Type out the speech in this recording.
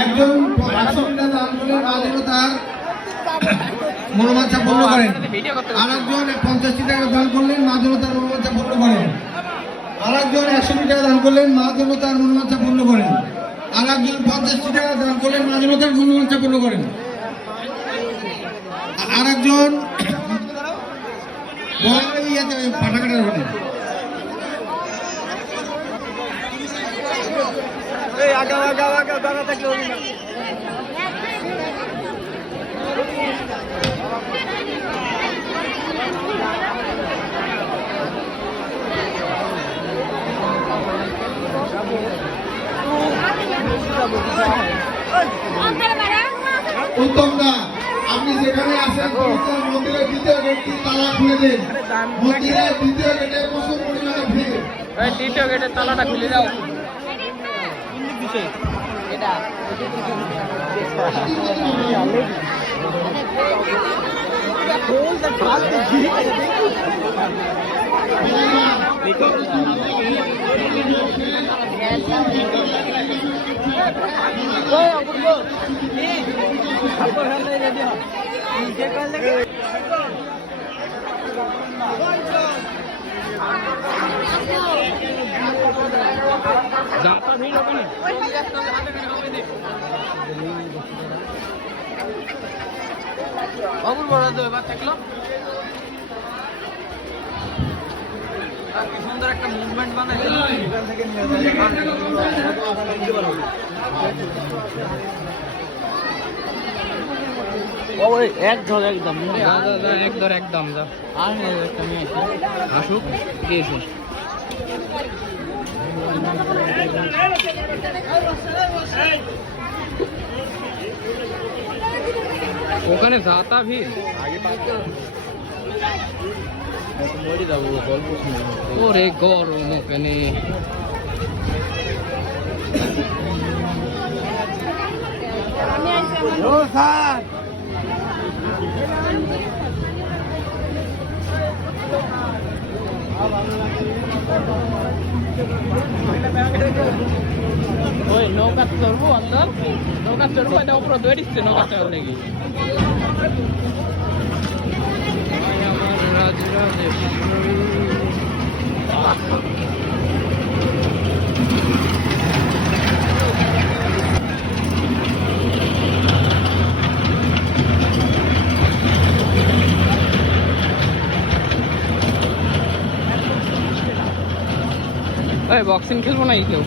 একজন 100 মিটার দান করলেন, মা যেন তার মনোবাঞ্ছা পূর্ণ করেন। আরেকজন 50 টাকা দান করলেন, মা যেন তার মনোবাঞ্ছা পূর্ণ করেন। আরেকজন 100 টাকা দান করলেন, মা যেন তার মনোবাঞ্ছা পূর্ণ করেন। আরেকজন 50 টাকা দান করলেন, মা যেন তার মনোবাঞ্ছা পূর্ণ করেন। আরেকজন পাঠাকাটার ওখানে উত্তম দা, আপনি যেখানে আছেন মন্দিরের দ্বিতীয় গেটটি তালা খুলে দিন। মন্দিরের দ্বিতীয় গেটে প্রচুর পরিমাণে ভিড়। দ্বিতীয় গেটের তালাটা খুলে দাও। এটা বাবুর বড় তো এবার থাকলো কি সুন্দর একটা মুভমেন্ট বানাই এক ধর একদম এক ধর একদম যা আর আসুক দিয়েছে ওখানে যাতা ভিড় ওরে গরম ওখানে ওই নৌকা চড়বো অন্তর নৌকা চড়বো এটা উপরে দৌড়ে দিচ্ছে নৌকা চড়ার লেগে বক্সিং খেলবো না কেউ